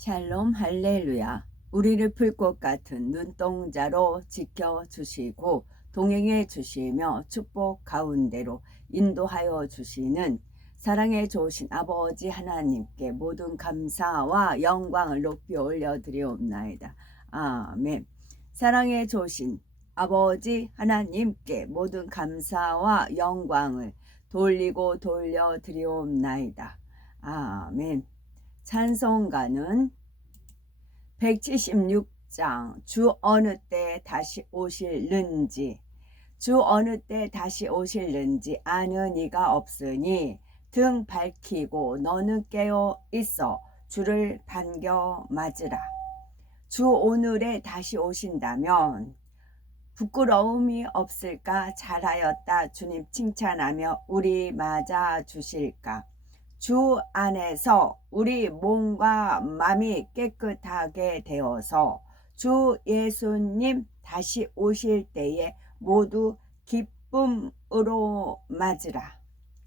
샬롬 할렐루야. 우리를 풀꽃 같은 눈동자로 지켜주시고 동행해 주시며 축복 가운데로 인도하여 주시는 사랑에 좋으신 아버지 하나님께 모든 감사와 영광을 높이 올려드리옵나이다. 아멘. 사랑에 좋으신 아버지 하나님께 모든 감사와 영광을 돌리고 돌려드리옵나이다. 아멘. 찬송가는 176장 주 어느 때 다시 오실는지, 주 어느 때 다시 오실는지 아는 이가 없으니 등 밝히고 너는 깨어 있어 주를 반겨 맞으라. 주 오늘에 다시 오신다면 부끄러움이 없을까? 잘하였다 주님 칭찬하며 우리 맞아 주실까? 주 안에서 우리 몸과 마음이 깨끗하게 되어서 주 예수님 다시 오실 때에 모두 기쁨으로 맞으라.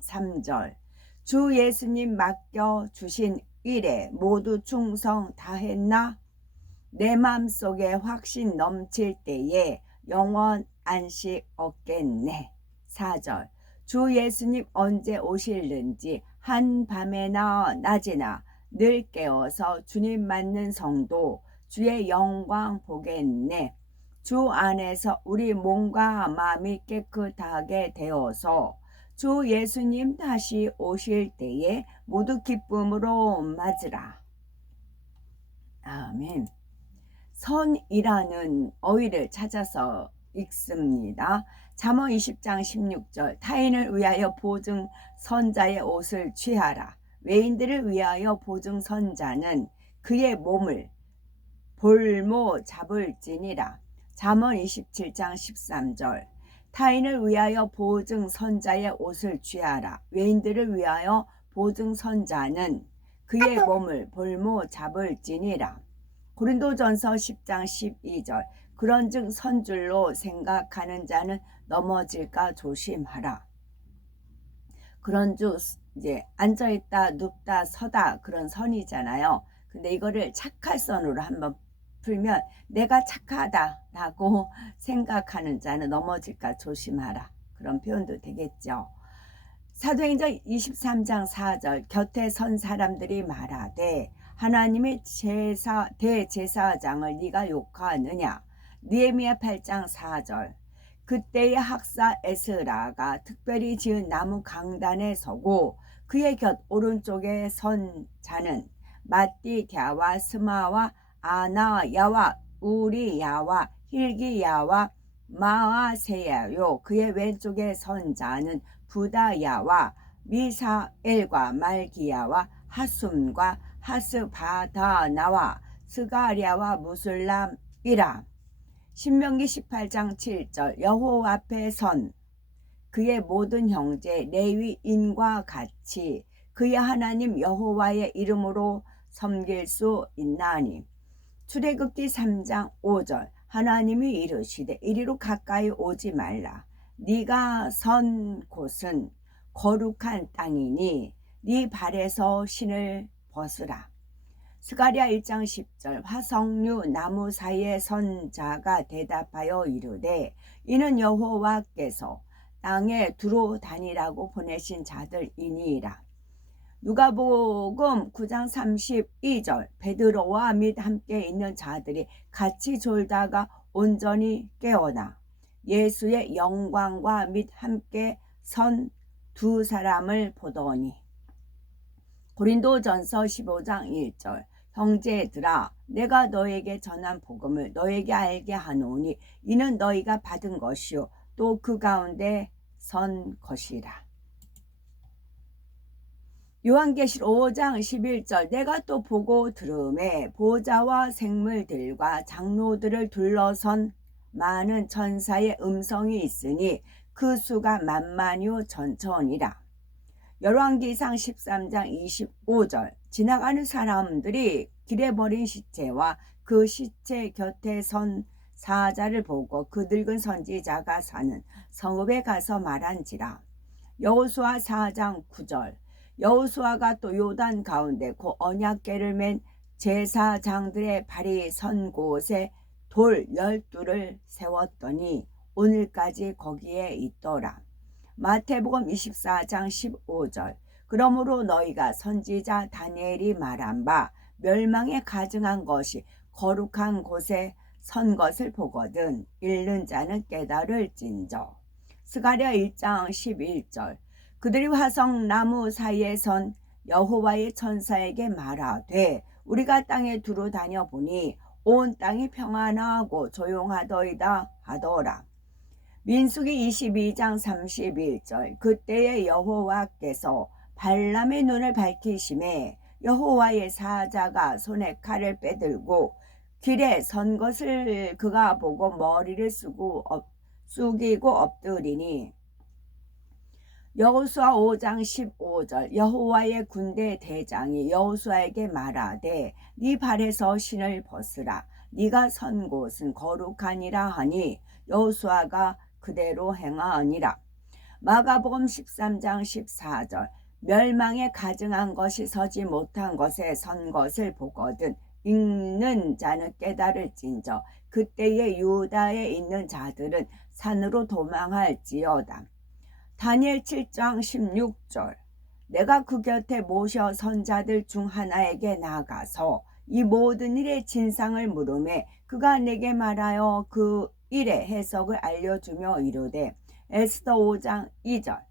3절 주 예수님 맡겨 주신 일에 모두 충성 다했나? 내 마음속에 확신 넘칠 때에 영원 안식 얻겠네. 4절 주 예수님 언제 오실는지 한밤에나 낮에나 늘 깨어서 주님 맞는 성도 주의 영광 보겠네. 주 안에서 우리 몸과 마음이 깨끗하게 되어서 주 예수님 다시 오실 때에 모두 기쁨으로 맞으라. 아멘. 선이라는 어휘를 찾아서 읽습니다. 잠언 20장 16절 타인을 위하여 보증 선자의 옷을 취하라. 외인들을 위하여 보증 선자는 그의 몸을 볼모 잡을지니라. 잠언 27장 13절 타인을 위하여 보증 선자의 옷을 취하라. 외인들을 위하여 보증 선자는 그의 몸을 볼모 잡을지니라. 고린도전서 10장 12절 그런즉 선줄로 생각하는 자는 넘어질까 조심하라. 그런즉 이제 앉아있다 눕다 서다 그런 선이잖아요. 근데 이거를 착할선으로 한번 풀면 내가 착하다라고 생각하는 자는 넘어질까 조심하라. 그런 표현도 되겠죠. 사도행전 23장 4절 곁에 선 사람들이 말하되 하나님의 대제사장을 네가 욕하느냐. 느헤미야 8장 4절 그때의 학사 에스라가 특별히 지은 나무 강단에 서고 그의 곁 오른쪽에 선 자는 마띠갸와 스마와 아나야와 우리야와 힐기야와 마아세야요. 그의 왼쪽에 선 자는 부다야와 미사엘과 말기야와 하숨과 하스바다나와 스가랴와 무술람이라. 신명기 18장 7절 여호와 앞에 선 그의 모든 형제 레위인과 같이 그의 하나님 여호와의 이름으로 섬길 수 있나니. 출애굽기 3장 5절 하나님이 이르시되 이리로 가까이 오지 말라. 네가 선 곳은 거룩한 땅이니 네 발에서 신을 벗으라. 스가랴 1장 10절 화석류 나무 사이에 선 자가 대답하여 이르되 이는 여호와께서 땅에 두루 다니라고 보내신 자들이니이다. 누가복음 9장 32절 베드로와 및 함께 있는 자들이 같이 졸다가 온전히 깨어나 예수의 영광과 및 함께 선 두 사람을 보더니. 고린도전서 15장 1절 형제들아 내가 너에게 전한 복음을 너에게 알게 하노니 이는 너희가 받은 것이요 또 그 가운데 선 것이라. 요한계시록 5장 11절 내가 또 보고 들음에 보좌와 생물들과 장로들을 둘러선 많은 천사의 음성이 있으니 그 수가 만만요 전천이라. 열왕기상 13장 25절 지나가는 사람들이 길에 버린 시체와 그 시체 곁에 선 사자를 보고 그 늙은 선지자가 사는 성읍에 가서 말한지라. 여호수아 4장 9절 여호수아가 또 요단 가운데 그 언약궤를 맨 제사장들의 발이 선 곳에 돌 12를 세웠더니 오늘까지 거기에 있더라. 마태복음 24장 15절. 그러므로 너희가 선지자 다니엘이 말한 바 멸망에 가증한 것이 거룩한 곳에 선 것을 보거든 읽는 자는 깨달을진저. 스가랴 1장 11절. 그들이 화성 나무 사이에 선 여호와의 천사에게 말하되 우리가 땅에 두루 다녀보니 온 땅이 평안하고 조용하더이다 하더라. 민수기 22장 31절. 그때에 여호와께서 발람의 눈을 밝히심에 여호와의 사자가 손에 칼을 빼들고 길에 선 것을 그가 보고 머리를 숙이고 엎드리니 여호수아 5장 15절. 여호와의 군대 대장이 여호수아에게 말하되 네 발에서 신을 벗으라. 네가 선 곳은 거룩하니라 하니 여호수아가 그대로 행하니라. 마가복음 13장 14절. 멸망에 가증한 것이 서지 못한 것에 선 것을 보거든 읽는 자는 깨달을진저. 그때에 유다에 있는 자들은 산으로 도망할지어다. 다니엘 7장 16절. 내가 그 곁에 모셔 선자들 중 하나에게 나가서 이 모든 일의 진상을 물으매 그가 내게 말하여 그 일의 해석을 알려주며 이르되 에스더 5장 2절.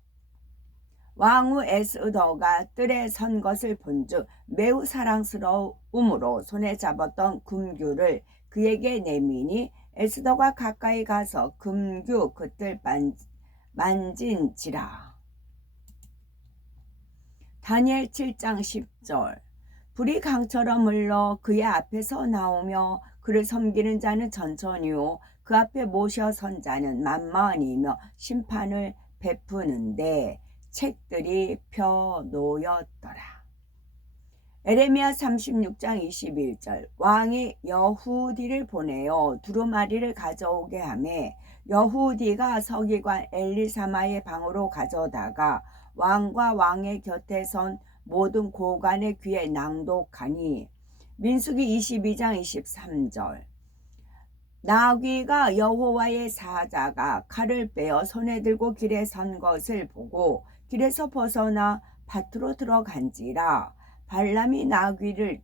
왕후 에스더가 뜰에 선 것을 본즉 매우 사랑스러움으로 손에 잡았던 금규를 그에게 내미니 에스더가 가까이 가서 금규 그 뜰 만진지라. 다니엘 7장 10절. 불이 강처럼 흘러 그의 앞에서 나오며 그를 섬기는 자는 천천히요 그 앞에 모셔 선 자는 만만이며 심판을 베푸는데 책들이 펴 놓였더라. 에레미야 36장 21절. 왕이 여후디를 보내어 두루마리를 가져오게 하매 여후디가 서기관 엘리사마의 방으로 가져다가 왕과 왕의 곁에 선 모든 고관의 귀에 낭독하니 민수기 22장 23절. 나귀가 여호와의 사자가 칼을 빼어 손에 들고 길에 선 것을 보고 길에서 벗어나 밭으로 들어간지라. 발람이 나귀를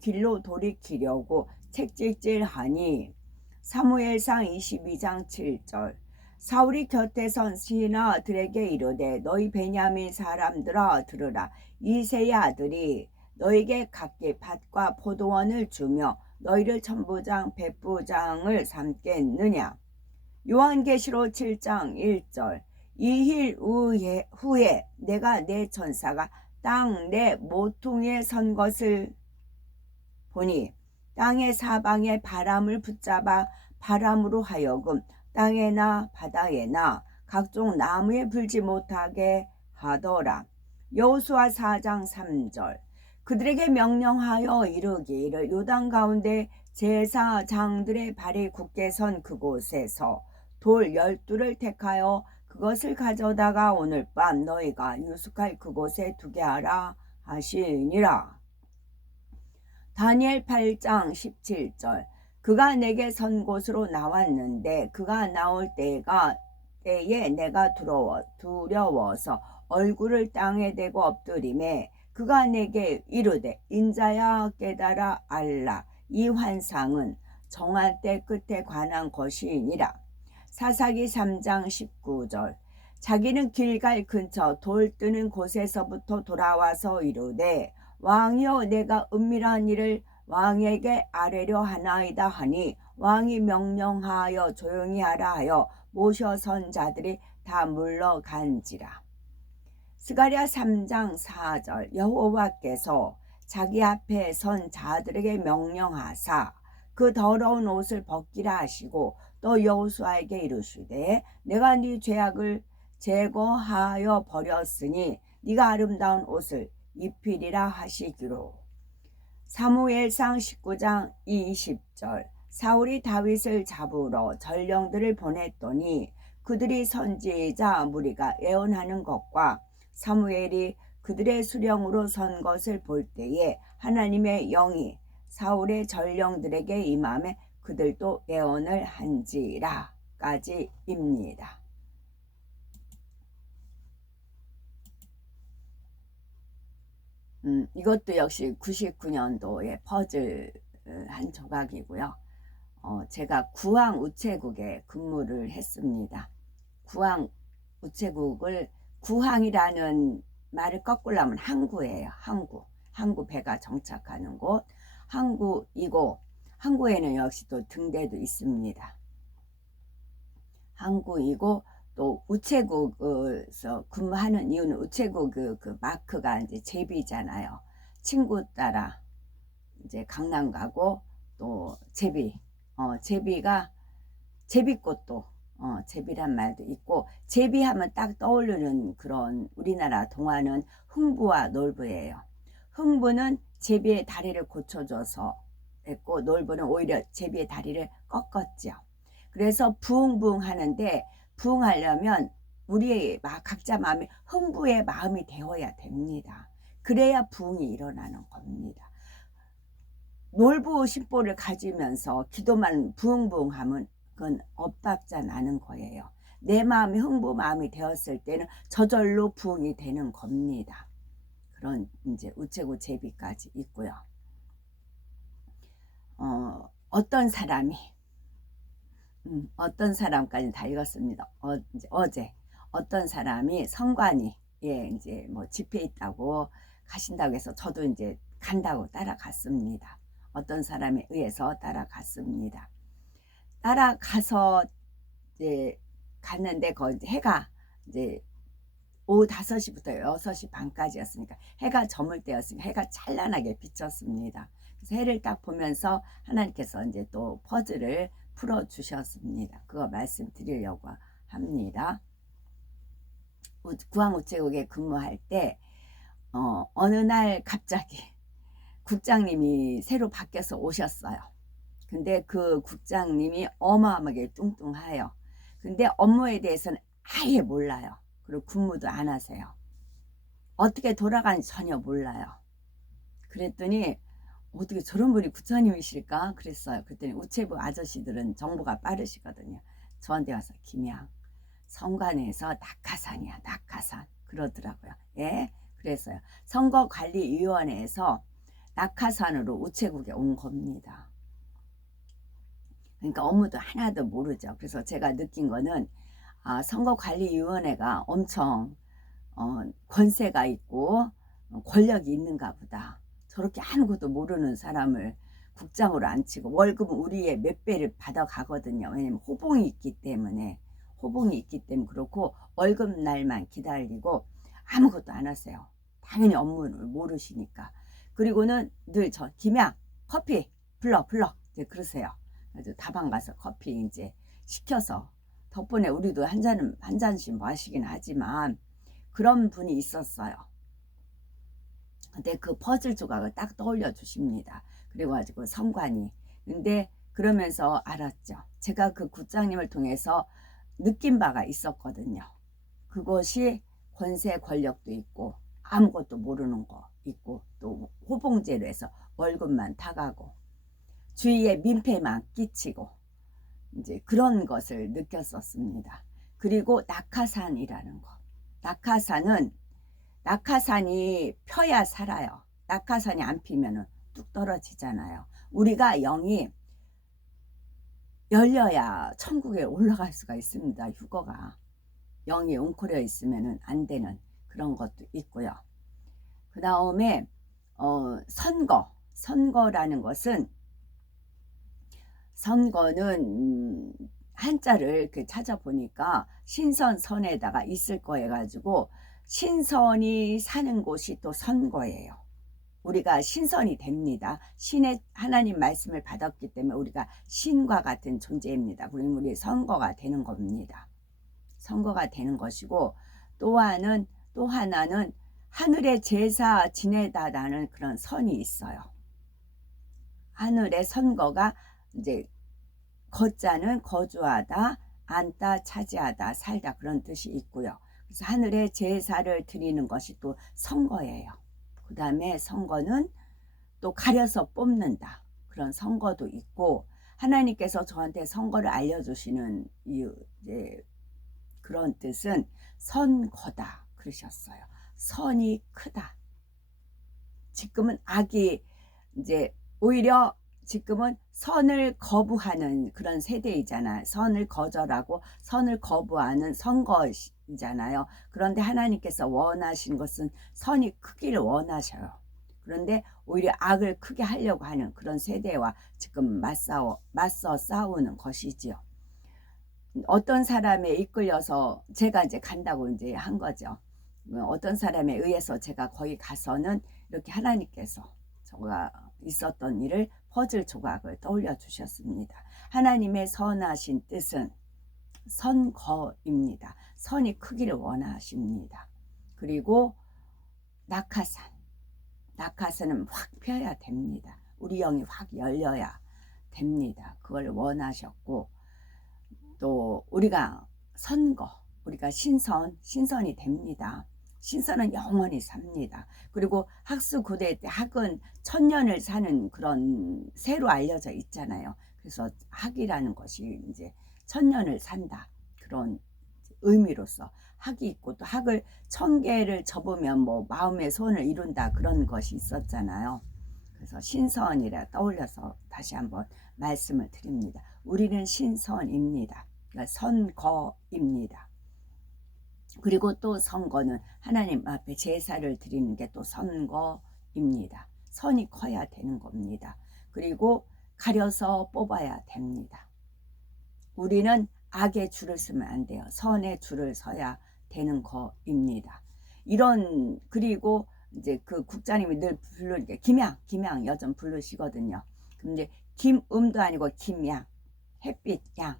길로 돌이키려고 책찍질하니 사무엘상 22장 7절. 사울이 곁에 선 신하들에게 이르되 너희 베냐민 사람들아 들으라. 이새의 아들이 너에게 각기 밭과 포도원을 주며 너희를 천부장 백부장을 삼겠느냐. 요한계시록 7장 1절. 이힐 후에 내가 내 천사가 땅 내 모퉁이에 선 것을 보니 땅의 사방에 바람을 붙잡아 바람으로 하여금 땅에나 바다에나 각종 나무에 불지 못하게 하더라. 여호수아 4장 3절. 그들에게 명령하여 이르기를 요단 가운데 제사장들의 발이 굳게 선 그곳에서 돌 12를 택하여 그것을 가져다가 오늘 밤 너희가 유숙할 그곳에 두게 하라 하시니라. 다니엘 8장 17절. 그가 내게 선 곳으로 나왔는데 그가 나올 때에 내가 두려워서 얼굴을 땅에 대고 엎드리매 그가 내게 이르되 인자야 깨달아 알라. 이 환상은 정한 때 끝에 관한 것이니라. 사사기 3장 19절. 자기는 길갈 근처 돌 뜨는 곳에서부터 돌아와서 이르되 왕이여 내가 은밀한 일을 왕에게 아뢰려 하나이다 하니 왕이 명령하여 조용히 하라 하여 모셔 선 자들이 다 물러간지라. 스가랴 3장 4절. 여호와께서 자기 앞에 선 자들에게 명령하사 그 더러운 옷을 벗기라 하시고 또 여호수아에게 이르시되 내가 네 죄악을 제거하여 버렸으니 네가 아름다운 옷을 입히리라 하시기로. 사무엘상 19장 20절. 사울이 다윗을 잡으러 전령들을 보냈더니 그들이 선지자 무리가 예언하는 것과 사무엘이 그들의 수령으로 선 것을 볼 때에 하나님의 영이 사울의 전령들에게 임함에 그들도 예언을 한지라 까지입니다. 이것도 역시 99년도의 퍼즐 한 조각이고요. 제가 구항 우체국에 근무를 했습니다. 구항 우체국을, 구항이라는 말을 거꾸로 하면 항구예요. 항구 배가 정착하는 곳 항구이고, 항구에는 역시 또 등대도 있습니다. 항구이고, 또 우체국에서 근무하는 이유는 우체국 그 마크가 이제 제비잖아요. 친구 따라 이제 강남 가고, 또 제비가 제비꽃도 제비란 말도 있고, 제비하면 딱 떠오르는 그런 우리나라 동화는 흥부와 놀부예요. 흥부는 제비의 다리를 고쳐줘서 했고, 놀부는 오히려 제비의 다리를 꺾었죠. 그래서 부흥부흥 하는데, 부흥하려면 우리의 각자 마음이 흥부의 마음이 되어야 됩니다. 그래야 부흥이 일어나는 겁니다. 놀부 심보를 가지면서 기도만 부흥부흥하면 그건 엇박자 나는 거예요. 내 마음이 흥부 마음이 되었을 때는 저절로 부흥이 되는 겁니다. 그런 이제 우체국 제비까지 있고요. 어떤 사람이 어떤 사람까지 다 읽었습니다. 어제 어떤 사람이 성관이 이제 뭐 집회 있다고 가신다고 해서 저도 이제 간다고 따라갔습니다. 어떤 사람에 의해서 따라갔습니다. 따라가서 이제 갔는데 해가 이제 오후 5시부터 6시 반까지였으니까 해가 저물 때였으니까 해가 찬란하게 비쳤습니다. 그래서 해를 딱 보면서 하나님께서 이제 또 퍼즐을 풀어 주셨습니다. 그거 말씀드리려고 합니다. 구항우체국에 근무할 때 어느 날 갑자기 국장님이 새로 바뀌어서 오셨어요. 근데 그 국장님이 어마어마하게 뚱뚱해요. 근데 업무에 대해서는 아예 몰라요. 그리고 근무도 안 하세요. 어떻게 돌아가는지 전혀 몰라요. 그랬더니 어떻게 저런 분이 국장님이실까 그랬어요. 그랬더니 우체부 아저씨들은 정보가 빠르시거든요. 저한테 와서 김양, 성관에서 낙하산이야, 낙하산 그러더라고요. 예, 그랬어요. 선거관리위원회에서 낙하산으로 우체국에 온 겁니다. 그러니까 업무도 하나도 모르죠. 그래서 제가 느낀 거는 선거관리위원회가 엄청 권세가 있고 권력이 있는가 보다. 저렇게 아무것도 모르는 사람을 국장으로 앉히고 월급은 우리의 몇 배를 받아 가거든요. 왜냐면 호봉이 있기 때문에 그렇고 월급 날만 기다리고 아무것도 안 하세요. 당연히 업무를 모르시니까. 그리고는 늘 김양 커피 불러 이제 그러세요. 그래서 다방 가서 커피 이제 시켜서, 덕분에 우리도 한 잔씩 마시긴 하지만 그런 분이 있었어요. 근데 그 퍼즐 조각을 딱 떠올려 주십니다. 그리고 가지고 성관이. 근데 그러면서 알았죠. 제가 그 국장님을 통해서 느낀 바가 있었거든요. 그것이 권세 권력도 있고 아무것도 모르는 거 있고, 또 호봉제로 해서 월급만 타가고 주위에 민폐만 끼치고 이제 그런 것을 느꼈었습니다. 그리고 낙하산이라는 거. 낙하산이 펴야 살아요. 낙하산이 안 피면은 뚝 떨어지잖아요. 우리가 영이 열려야 천국에 올라갈 수가 있습니다. 휴거가 영이 웅크려 있으면은 안 되는 그런 것도 있고요. 그 다음에 선거라는 것은, 선거는 한자를 찾아보니까 신선선에다가 있을 거 해가지고 신선이 사는 곳이 또 선거예요. 우리가 신선이 됩니다. 신의 하나님 말씀을 받았기 때문에 우리가 신과 같은 존재입니다. 그러면 우리 선거가 되는 겁니다. 선거가 되는 것이고, 또 하나는 하늘의 제사 지내다라는 그런 선이 있어요. 하늘의 선거가 이제 거자는 거주하다, 앉다, 차지하다, 살다 그런 뜻이 있고요. 그래서 하늘에 제사를 드리는 것이 또 선거예요. 그 다음에 선거는 또 가려서 뽑는다. 그런 선거도 있고, 하나님께서 저한테 선거를 알려주시는 이제 그런 뜻은 선거다 그러셨어요. 선이 크다. 지금은 악이 이제 오히려 지금은 선을 거부하는 그런 세대이잖아요. 선을 거절하고 선을 거부하는 선거이잖아요. 그런데 하나님께서 원하신 것은 선이 크기를 원하셔요. 그런데 오히려 악을 크게 하려고 하는 그런 세대와 지금 맞서 싸우는 것이지요. 어떤 사람에 이끌려서 제가 이제 간다고 이제 한 거죠. 어떤 사람에 의해서 제가 거기 가서는 이렇게 하나님께서 저가 있었던 일을 퍼즐 조각을 떠올려 주셨습니다. 하나님의 선하신 뜻은 선거입니다. 선이 크기를 원하십니다. 그리고 낙하산은 확 펴야 됩니다. 우리 영이 확 열려야 됩니다. 그걸 원하셨고, 또 우리가 우리가 신선이 됩니다. 신선은 영원히 삽니다. 그리고 학수고대 때 학은 천년을 사는 그런 새로 알려져 있잖아요. 그래서 학이라는 것이 이제 천년을 산다 그런 의미로서 학이 있고, 또 학을 1000개를 접으면 뭐 마음의 소원을 이룬다 그런 것이 있었잖아요. 그래서 신선이라 떠올려서 다시 한번 말씀을 드립니다. 우리는 신선입니다. 그러니까 선거입니다. 그리고 또 선거는 하나님 앞에 제사를 드리는 게 또 선거입니다. 선이 커야 되는 겁니다. 그리고 가려서 뽑아야 됩니다. 우리는 악의 줄을 쓰면 안 돼요. 선의 줄을 서야 되는 거입니다. 그리고 이제 그 국장님이 늘 부르는 김양 여전 부르시거든요. 근데 김음도 아니고 김양, 햇빛 양.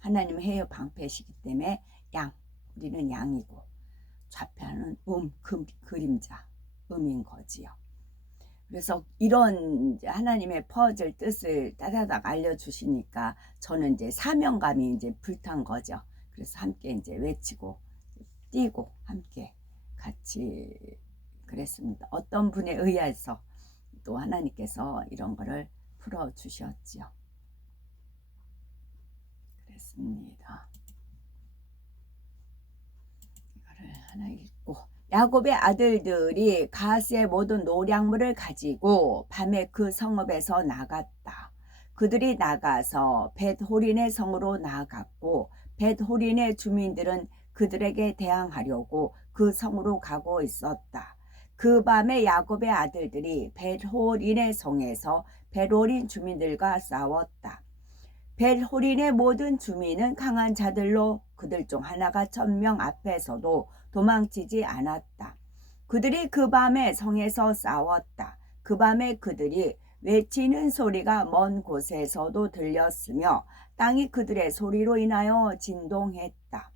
하나님은 해요 방패시기 때문에 양, 우리는 양이고, 좌표는 그림자, 음인 거지요. 그래서 이런 하나님의 퍼즐 뜻을 따다닥 알려주시니까 저는 이제 사명감이 이제 불탄 거죠. 그래서 함께 이제 외치고 뛰고 함께 같이 그랬습니다. 어떤 분에 의해서 또 하나님께서 이런 거를 풀어주셨지요. 그랬습니다. 이거를 하나 읽고, 야곱의 아들들이 가스의 모든 노량물을 가지고 밤에 그 성읍에서 나갔다. 그들이 나가서 벳호린의 성으로 나아갔고, 벳호린의 주민들은 그들에게 대항하려고 그 성으로 가고 있었다. 그 밤에 야곱의 아들들이 벳호린의 성에서 벳호린 주민들과 싸웠다. 벳호린의 모든 주민은 강한 자들로 그들 중 하나가 1000명 앞에서도 도망치지 않았다. 그들이 그 밤에 성에서 싸웠다. 그 밤에 그들이 외치는 소리가 먼 곳에서도 들렸으며 땅이 그들의 소리로 인하여 진동했다.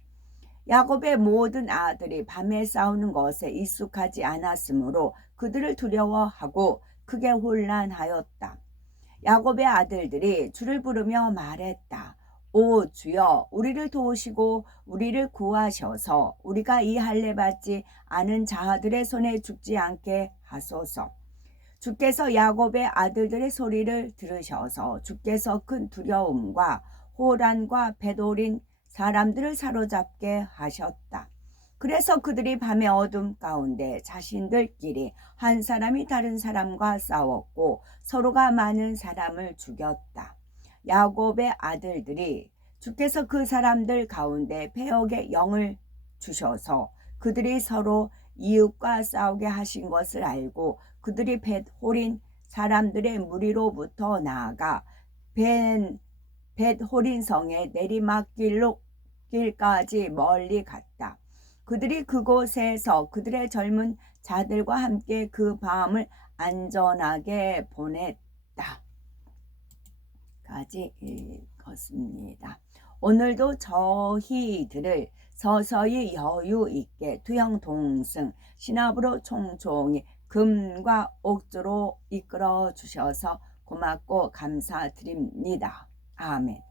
야곱의 모든 아들이 밤에 싸우는 것에 익숙하지 않았으므로 그들을 두려워하고 크게 혼란하였다. 야곱의 아들들이 주를 부르며 말했다. 오 주여, 우리를 도우시고 우리를 구하셔서 우리가 이 할례 받지 않은 자들의 손에 죽지 않게 하소서. 주께서 야곱의 아들들의 소리를 들으셔서 주께서 큰 두려움과 호란과 벳호린 사람들을 사로잡게 하셨다. 그래서 그들이 밤의 어둠 가운데 자신들끼리 한 사람이 다른 사람과 싸웠고 서로가 많은 사람을 죽였다. 야곱의 아들들이 주께서 그 사람들 가운데 패역의 영을 주셔서 그들이 서로 이웃과 싸우게 하신 것을 알고 그들이 벳호린 사람들의 무리로부터 나아가 벳호린 성의 내리막길까지 멀리 갔다. 그들이 그곳에서 그들의 젊은 자들과 함께 그 밤을 안전하게 보냈다. 까지 읽었습니다. 오늘도 저희들을 서서히 여유 있게 투영동승 신압으로 총총히 금과 옥조로 이끌어 주셔서 고맙고 감사드립니다. 아멘.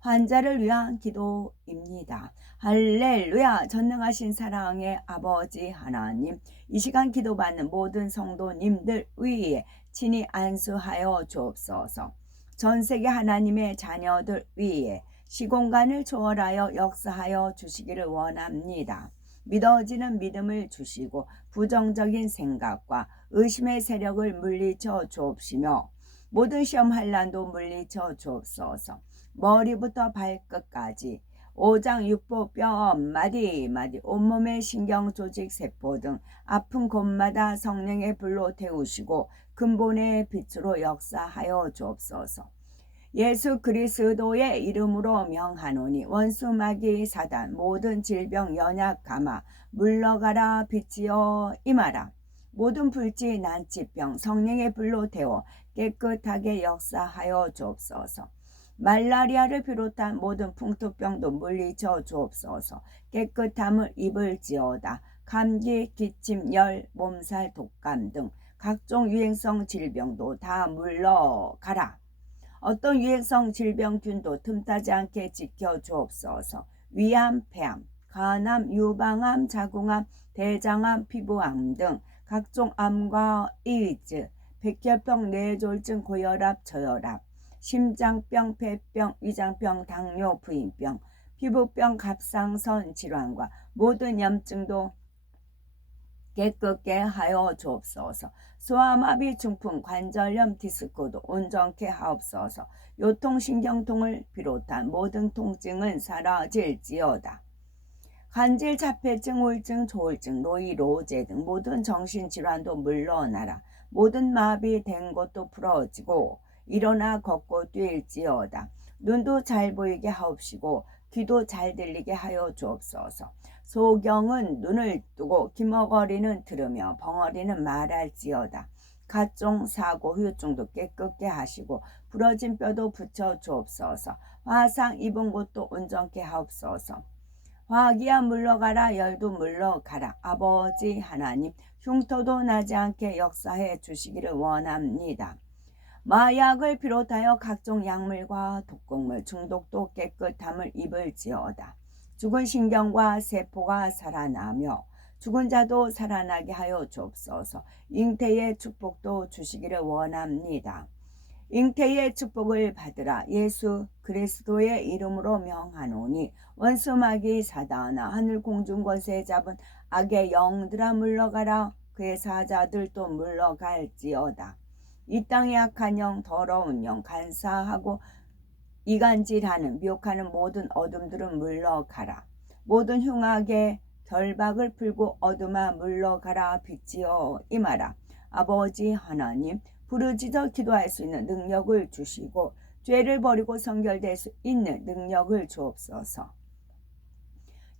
환자를 위한 기도입니다. 할렐루야. 전능하신 사랑의 아버지 하나님, 이 시간 기도받는 모든 성도님들 위에 친히 안수하여 주옵소서. 전세계 하나님의 자녀들 위에 시공간을 초월하여 역사하여 주시기를 원합니다. 믿어지는 믿음을 주시고 부정적인 생각과 의심의 세력을 물리쳐 주옵시며 모든 시험 환난도 물리쳐 주옵소서. 머리부터 발끝까지 오장 육부 뼈 마디 온몸의 신경 조직 세포 등 아픈 곳마다 성령의 불로 태우시고 근본의 빛으로 역사하여 주옵소서. 예수 그리스도의 이름으로 명하노니 원수 마귀 사단 모든 질병 연약 감아 물러가라. 빛이여 임하라. 모든 불지 난치병 성령의 불로 태워 깨끗하게 역사하여 주옵소서. 말라리아를 비롯한 모든 풍토병도 물리쳐 주옵소서. 깨끗함을 입을지어다. 감기, 기침, 열, 몸살, 독감 등 각종 유행성 질병도 다 물러가라. 어떤 유행성 질병균도 틈타지 않게 지켜주옵소서. 위암, 폐암, 간암, 유방암, 자궁암, 대장암, 피부암 등 각종 암과 에이즈, 백혈병, 뇌졸중, 고혈압, 저혈압, 심장병, 폐병, 위장병, 당뇨, 부인병, 피부병, 갑상선 질환과 모든 염증도 깨끗게 하여 주옵소서. 소아마비, 중풍, 관절염, 디스코도 온전케 하옵소서. 요통신경통을 비롯한 모든 통증은 사라질지어다. 간질, 자폐증, 우울증, 조울증, 노이, 로제 등 모든 정신질환도 물러나라. 모든 마비된 것도 풀어지고 일어나 걷고 뛸지어다. 눈도 잘 보이게 하옵시고 귀도 잘 들리게 하여 주옵소서. 소경은 눈을 뜨고 기머거리는 들으며 벙어리는 말할지어다. 각종 사고 후유증도 깨끗게 하시고 부러진 뼈도 붙여 주옵소서. 화상 입은 곳도 온전케 하옵소서. 화기야 물러가라. 열도 물러가라. 아버지 하나님, 흉터도 나지 않게 역사해 주시기를 원합니다. 마약을 비롯하여 각종 약물과 독극물 중독도 깨끗함을 입을지어다. 죽은 신경과 세포가 살아나며 죽은 자도 살아나게 하여 주옵소서. 잉태의 축복도 주시기를 원합니다. 잉태의 축복을 받으라. 예수 그리스도의 이름으로 명하노니 원수 마귀 사단아 하늘 공중 권세 잡은 악의 영들아 물러가라. 그의 사자들도 물러갈지어다. 이 땅의 악한 영, 더러운 영, 간사하고 이간질하는 미혹하는 모든 어둠들은 물러가라. 모든 흉악의 결박을 풀고 어둠아 물러가라. 빛이여 임하라. 아버지 하나님, 부르짖어 기도할 수 있는 능력을 주시고 죄를 버리고 성결될 수 있는 능력을 주옵소서.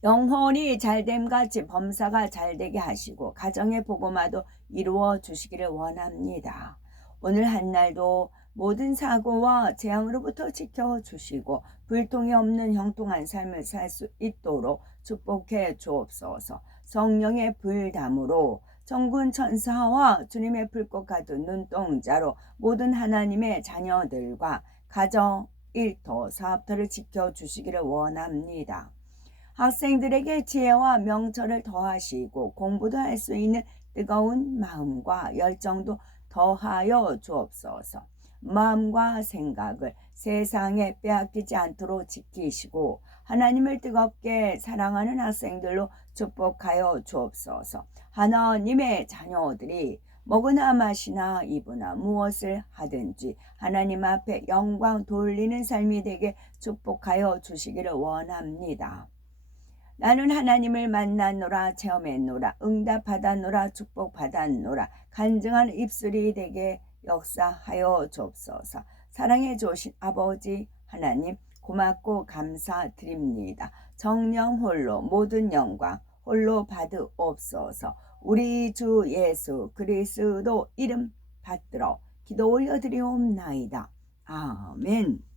영혼이 잘됨같이 범사가 잘되게 하시고 가정의 복음화도 이루어 주시기를 원합니다. 오늘 한날도 모든 사고와 재앙으로부터 지켜주시고 불통이 없는 형통한 삶을 살 수 있도록 축복해 주옵소서. 성령의 불담으로 천군 천사와 주님의 불꽃 같은 눈동자로 모든 하나님의 자녀들과 가정, 일터, 사업터를 지켜주시기를 원합니다. 학생들에게 지혜와 명철을 더하시고 공부도 할 수 있는 뜨거운 마음과 열정도 더하여 주옵소서. 마음과 생각을 세상에 빼앗기지 않도록 지키시고 하나님을 뜨겁게 사랑하는 학생들로 축복하여 주옵소서. 하나님의 자녀들이 먹으나 마시나 입으나 무엇을 하든지 하나님 앞에 영광 돌리는 삶이 되게 축복하여 주시기를 원합니다. 나는 하나님을 만났노라, 체험했노라, 응답받았노라, 축복받았노라, 간증한 입술이 되게 역사하여 주옵소서. 사랑해 주신 아버지 하나님, 고맙고 감사드립니다. 정령 홀로 모든 영광 홀로 받으옵소서. 우리 주 예수 그리스도 이름 받들어 기도 올려드리옵나이다. 아멘.